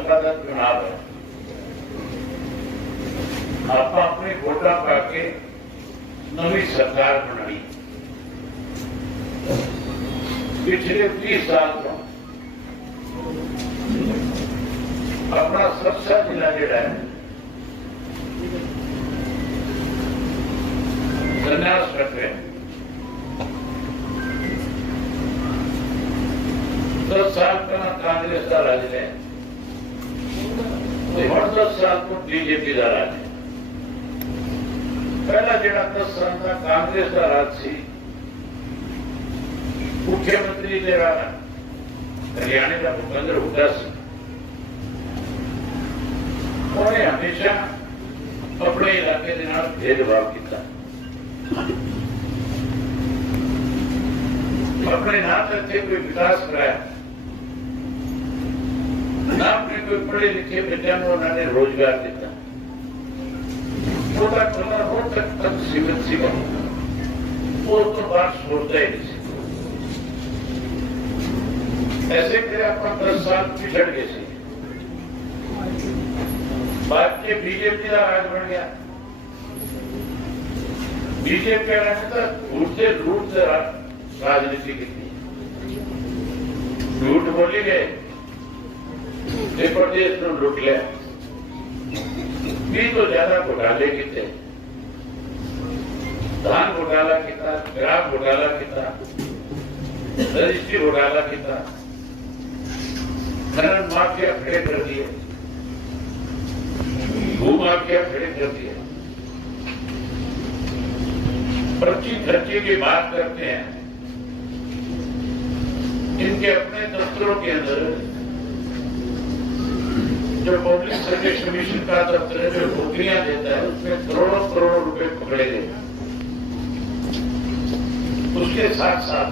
लोकसभा का चुनाव है। आप अपने वोटा पाके नवी सरकार बनाई। पिछले 30 साल तो अपना सबसे जिला जड़ा है संन्यास कर रहे हैं। 10 साल पहला कांग्रेस का राज है और 10 साल को बीजेपी का राज है। पहला जड़ा 10 साल का कांग्रेस का राज सी, मुख्यमंत्री जरा हरियाणा का भूपेंद्र हुड्डा से उन्हें हमेशा अपने इलाके के नाल भेदभाव किया। अपने ना तक कोई विकास कराया, ना अपने कोई पढ़े लिखे बच्चों को उन्होंने रोजगार दिता। छोटा छोटा रोड तक सीमित सी वो तो बात सोचता ही नहीं। ऐसे करे अपना 10 साल पिछड़ गए सी। बाद के बीजेपी का राज बन गया। बीजेपी का घूटते लूटते राजनीति की झूठ बोली गए, प्रदेश में लुट लिया। भी तो ज्यादा घोटाले किए, धान घोटाला किया, ग्राम घोटाला किया, रजिस्ट्री घोटाला किया, खनन माफिया खड़े कर दिए, भू माफिया खड़े कर दिए। पर्ची खर्चे की बात करते हैं। इनके अपने दफ्तरों के अंदर जो पब्लिक सर्विस कमीशन का दफ्तर है, जो नौकरियां देता है, उसमें करोड़ों करोड़ों रुपए पकड़े गए। उसके साथ साथ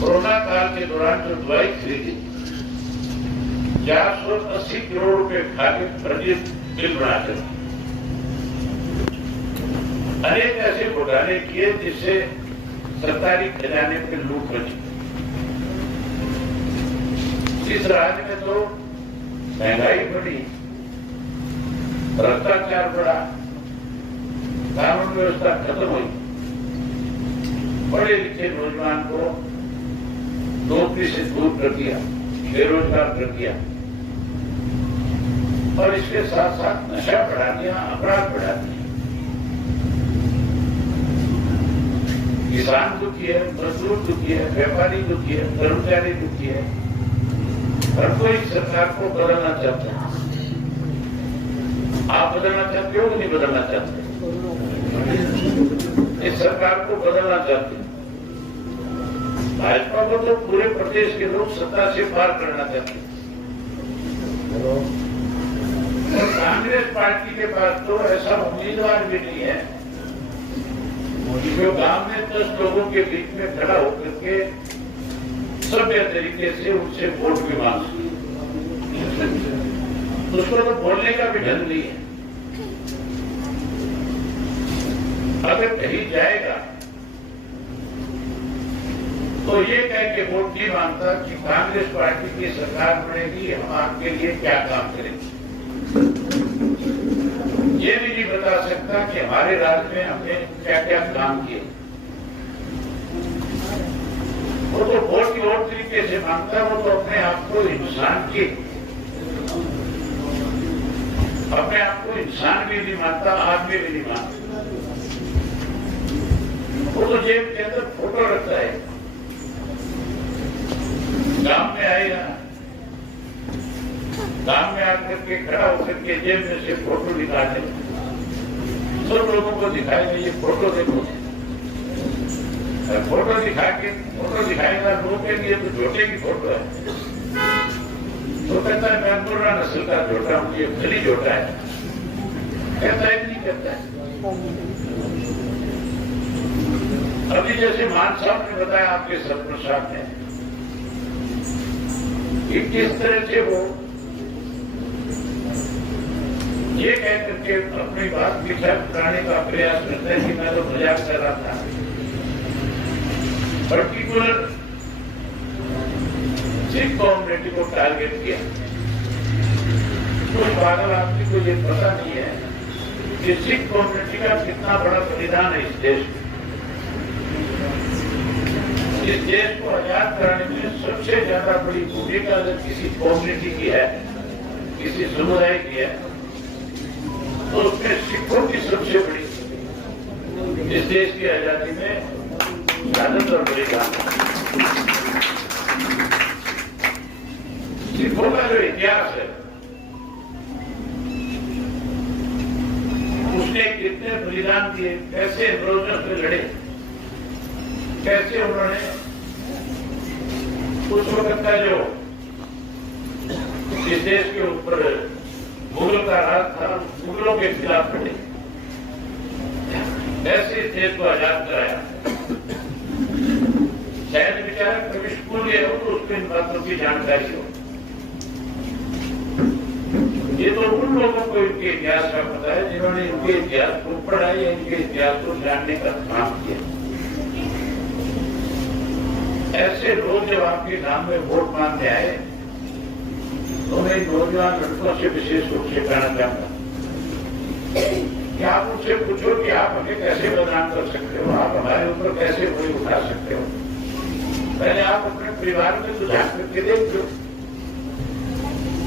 कोरोना काल के दौरान जो दवाई खरीदी 480 करोड़ रुपए खाके फर्जी बिल बनाकर अनेक ऐसे घोटाले किए जिससे सरकारी खजाने पे लूट बची। इस राज्य में तो महंगाई बढ़ी, भ्रष्टाचार बढ़ा, कानून व्यवस्था खत्म हुई, पढ़े लिखे नौजवान को नौकरी से दूर कर दिया, बेरोजगार कर दिया और इसके साथ साथ नशा बढ़ा दिया, अपराध बढ़ा दिया। किसान दुखी है, मजदूर दुखी है, व्यापारी दुखी है, कर्मचारी दुखी है। हर कोई सरकार को बदलना चाहता है। आप बदलना चाहते हो कि नहीं बदलना चाहते? इस सरकार को बदलना चाहते हैं। भाजपा को तो पूरे प्रदेश के लोग सत्ता से पार करना चाहते हैं और कांग्रेस पार्टी के पास तो ऐसा उम्मीदवार भी नहीं है जो गांव में 10 लोगों के बीच में खड़ा होकर के सभ्य तरीके से उनसे वोट भी मांग सके। उसको तो बोलने का भी ढंग नहीं है। अगर कहीं जाएगा तो ये कह के वोट नहीं मांगता कि कांग्रेस पार्टी की सरकार बनेगी, हम आपके लिए क्या काम करेंगे। ये भी नहीं बता सकता कि हमारे राज्य में हमने क्या क्या काम किए। वो तो बहुत ही और तरीके से मांगता है। वो तो अपने आप को इंसान की, अपने आप को इंसान भी नहीं मानता, आदमी भी नहीं मानता। वो तो जेब के अंदर फोटो रखता है। गांव में आएगा, गांव में आकर के खड़ा होकर के जेब में से फोटो निकाले, सब लोगों को दिखाएगा ये फोटो देखो। फोटो दिखाएगा लोगों के लिए तो झोटे की फोटो है। तो कहता है मैं मुर्रा नस्ल का झोटा हूं, ये खली झोटा है। कहता है नहीं कहता है। अभी जैसे मान साहब ने बताया आपके सरप्रसाद ने कि किस तरह से वो ये कह करके अपनी बात पीछा कराने का प्रयास करते हैं कि मैं तो मजाक कर रहा था। पर्टिकुलर सिख कम्युनिटी को टारगेट किया कोई पागल आदमी को ये पता नहीं है कि सिख कम्युनिटी का कितना बड़ा बलिदान है इस देश में। इस देश को आजाद कराने में सबसे ज्यादा बड़ी भूमिका अगर किसी कम्युनिटी की है, किसी समुदाय की है, तो उसमें सिखों की सबसे बड़ी इस देश की आजादी में शहादत और बलिदान। सिखों का जो इतिहास है, उसने कितने बलिदान दिए, कैसे अंग्रेजों से लड़े, कैसे उन्होंने उस वक्त का जो इस देश के ऊपर मुगल का राज था, मुगलों के खिलाफ लड़े, ऐसे इस देश को आजाद कराया। शायद बेचारा कभी स्कूल गए हो तो उसको इन बातों की जानकारी हो। ये तो उन लोगों को इनके इतिहास का पता है जिन्होंने इनके इतिहास को पढ़ा या इनके इतिहास को जानने का काम किया। ऐसे लोग जब आपके गांव में वोट मांगने आए तो मैं नौजवान लड़कों से विशेष रूप से कहना चाहता कि आप उनसे पूछो कि आप हमें कैसे बदनाम कर सकते हो, आप हमारे ऊपर कैसे कोई उठा सकते हो। पहले आप अपने परिवार में सुधार करके देख लो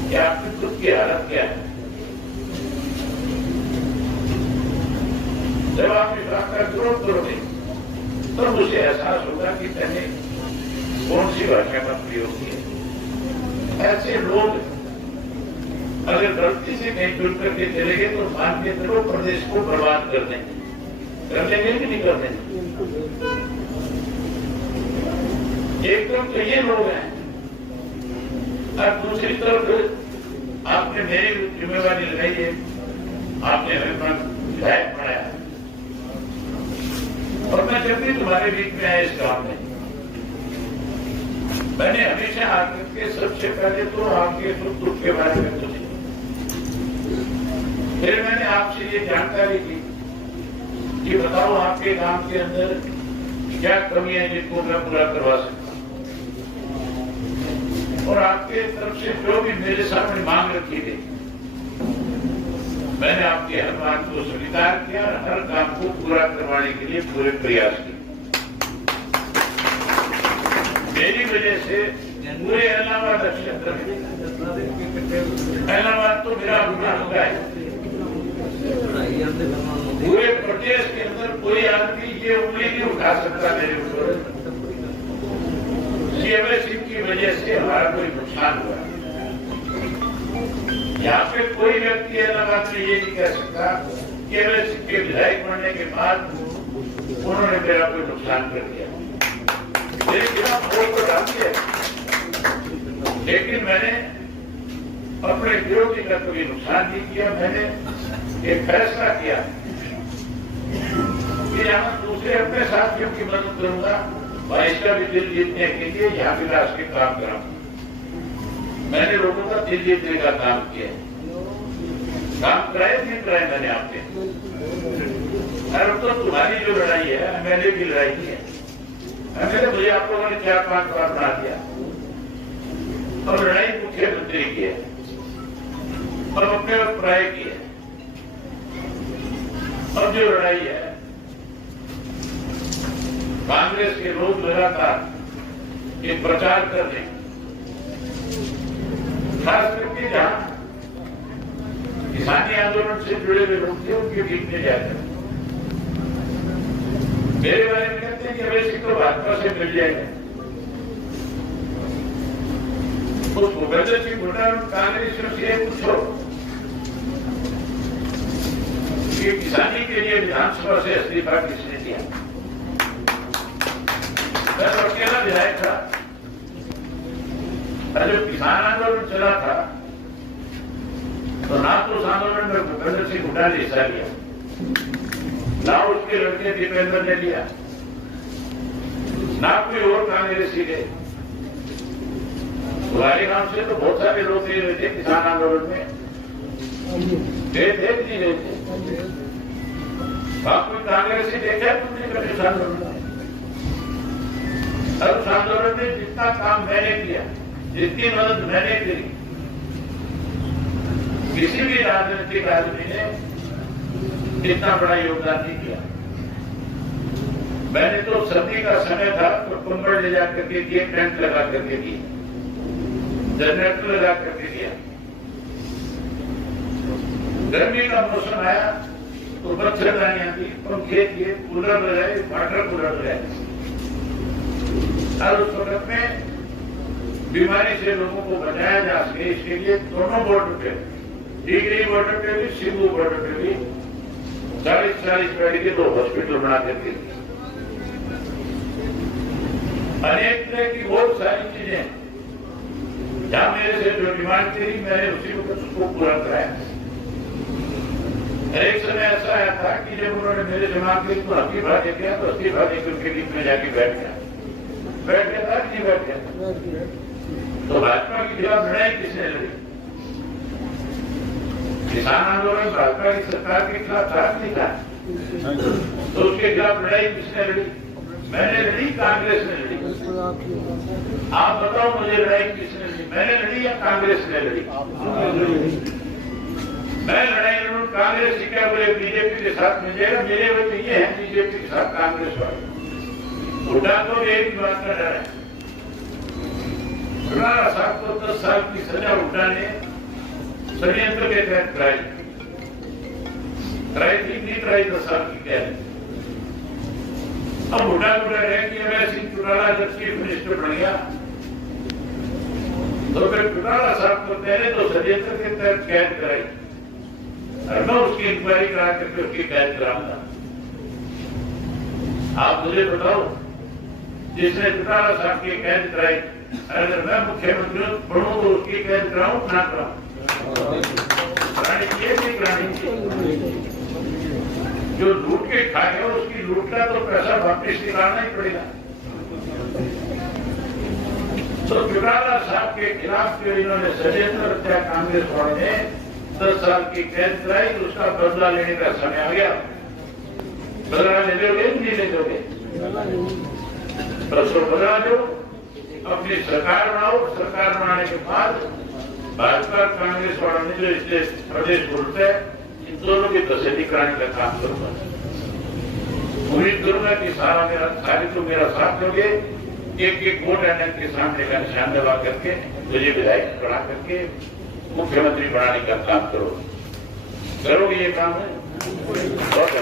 कि आपकी खुद की हालत क्या है। जब आप इस बात का विरोध करोगे तो मुझे एहसास होगा कि मैंने कौन सी भाषा का प्रयोग किया। ऐसे लोग अगर गलती से कहीं जुड़ करके चले गए तो मान के चलो प्रदेश को बर्बाद कर देंगे, कर लेंगे कि नहीं कर देंगे। एक तरफ तो ये लोग हैं और दूसरी तरफ आपने मेरी जिम्मेवारी लगाई है, आपने हमें विधायक बनाया और मैं जब भी तुम्हारे बीच में आया इस काम में, मैंने हमेशा आकर के सबसे पहले तो आपके सुख दुख के बारे में पूछा, फिर मैंने आपसे ये जानकारी की कि बताओ आपके गांव के अंदर क्या कमी है जिनको मैं पूरा करवा सकता हूं, और आपके तरफ से जो भी मेरे सामने मांग रखी थी मैंने आपके हर बात को स्वीकार किया और हर काम को पूरा करवाने के लिए पूरे प्रयास किए। मेरी वजह से पूरे इलाहाबाद क्षेत्र में, इलाहाबाद तो मेरा अपना होगा है, पूरे प्रदेश के अंदर कोई आदमी ये उंगली नहीं उठा सकता मेरे ऊपर सिंह की वजह से हमारा कोई नुकसान हुआ। यहाँ पे कोई व्यक्ति इलाहाबाद में ये नहीं कह सकता कि सिंह के विधायक बनने के बाद उन्होंने मेरा कोई नुकसान कर दिया, मेरे खिलाफ वोट को डाल दिया। लेकिन मैंने अपने विरोधी का कोई नुकसान नहीं किया। मैंने एक फैसला किया कि यहाँ दूसरे अपने साथियों की मदद करूंगा और इसका भी दिल जीतने के लिए यहाँ विकास के काम कराऊंगा। मैंने लोगों का दिल जीतने का काम किया, काम कराए नहीं कराए मैंने आपके। और तो तुम्हारी जो लड़ाई है एमएलए की लड़ाई नहीं है। एमएलए मुझे आप लोगों ने 4-5 बार बना दिया और लड़ाई मुख्यमंत्री की है और अपने वक्त प्राय की है। और जो लड़ाई है कांग्रेस के लोग लगातार ये प्रचार कर रहे हैं, खास करके जहां किसानी आंदोलन से जुड़े हुए लोग थे उनके बीच में जाते हैं। मेरे बारे में कहते हैं कि अवैध सिंह तो भाजपा से मिल जाएगा। उस भूपेंद्र सिंह हुड्डा कांग्रेसियों से पूछो कि किसानी के लिए विधानसभा से इस्तीफा किसने दिया। मैं तो अकेला विधायक था और जब किसान आंदोलन चला था तो ना तो उस आंदोलन में भूपेंद्र सिंह हुड्डा ने हिस्सा लिया, ना उसके लड़के दीपेंद्र ने लिया, ना कोई और कांग्रेसी गए। तुम्हारे गांव से तो बहुत सारे लोग गए हुए थे किसान आंदोलन में, देख नहीं रहे थे। आप कोई कांग्रेसी देखा तुमने किसान आंदोलन? और उस आंदोलन में जितना काम मैंने किया, जितनी मदद मैंने करी, किसी भी राजनीतिक आदमी ने इतना बड़ा योगदान नहीं किया। मैंने तो सर्दी का समय था तो कंबल ले जाकर के दिए, टेंट लगा करके दिए, जनरेटर लगा करके दिया। गर्मी का मौसम आया तो मच्छरदानियां दी, पंखे दिए, कूलर लगाए, वाटर कूलर लगाए। और उस वक्त में बीमारी से लोगों को बचाया जा सके इसके लिए दोनों बॉर्डर पे, डिग्री बॉर्डर पे भी, सिंगू बॉर्डर पे भी 40-40 बेड के 2 हॉस्पिटल बना करके दिए। अनेक तरह की बहुत सारी चीजें जहां मेरे से जो डिमांड थी मैंने उसी वक्त उसको पूरा कराया। एक समय ऐसा आया था कि जब उन्होंने मेरे से मांग की तो इस्तीफा दे दिया, तो इस्तीफा देकर उनके बीच में जाके बैठ गया था कि नहीं बैठ गया। तो भाजपा के खिलाफ लड़ाई किसने लड़ी? किसान आंदोलन भाजपा की सरकार के खिलाफ था नहीं था, तो उसके खिलाफ लड़ाई किसने लड़ी? मैंने लड़ी, कांग्रेस ने लड़ी। आप बताओ मुझे लड़ाई किसने लड़ी? मैंने लड़ी या कांग्रेस ने लड़ी? मैं लड़ाई लड़ूं कांग्रेस से क्या बोले बीजेपी के साथ मिल जाएगा? मेरे वजह ये है बीजेपी के साथ कांग्रेस वाले। भूटान को भी एक बात का डर है। 18 साल को 10 साल की सजा भूटान ने षड्यंत्र के तहत कराई थी, नहीं कराई 10 साल की क्या है। अब भूटान को डर है कि अगर सिंह चौटाला जब चीफ मिनिस्टर बन गया तो फिर चौटाला साहब को पहले तो षड्यंत्र के तहत कैद कराई और मैं उसकी इंक्वायरी करा करके उसकी कैद कराऊंगा। आप मुझे बताओ, जिसने चौटाला साहब की कैद कराई, अगर मैं मुख्यमंत्री बनूं तो उसकी कैद कराऊं ना कराऊं? करानी चाहिए नहीं करानी चाहिए? जो लूट के खाएगा उसकी लूट का तो पैसा वापिस निकालना ही पड़ेगा। तो चौटाला साहब के खिलाफ जो इन्होंने षड्यंत्र रचा कांग्रेस वालों ने 10 साल की कैद कराई, तो उसका बदला लेने का समय आ गया। बदला ले लोगे नहीं ले लोगे? बस बदला दो, अपनी सरकार बनाओ। सरकार बनाने के बाद भाजपा कांग्रेस वालों ने जो इससे प्रदेश उल्टे इन दोनों की तसल्ली कराने का काम करूंगा। उम्मीद करूंगा कि सारी तो मेरा साथ दोगे। एक वोट एनएल के सामने का निशान दबा करके मुझे विधायक बना करके मुख्यमंत्री बनाने का काम करोगे ये काम है। बहुत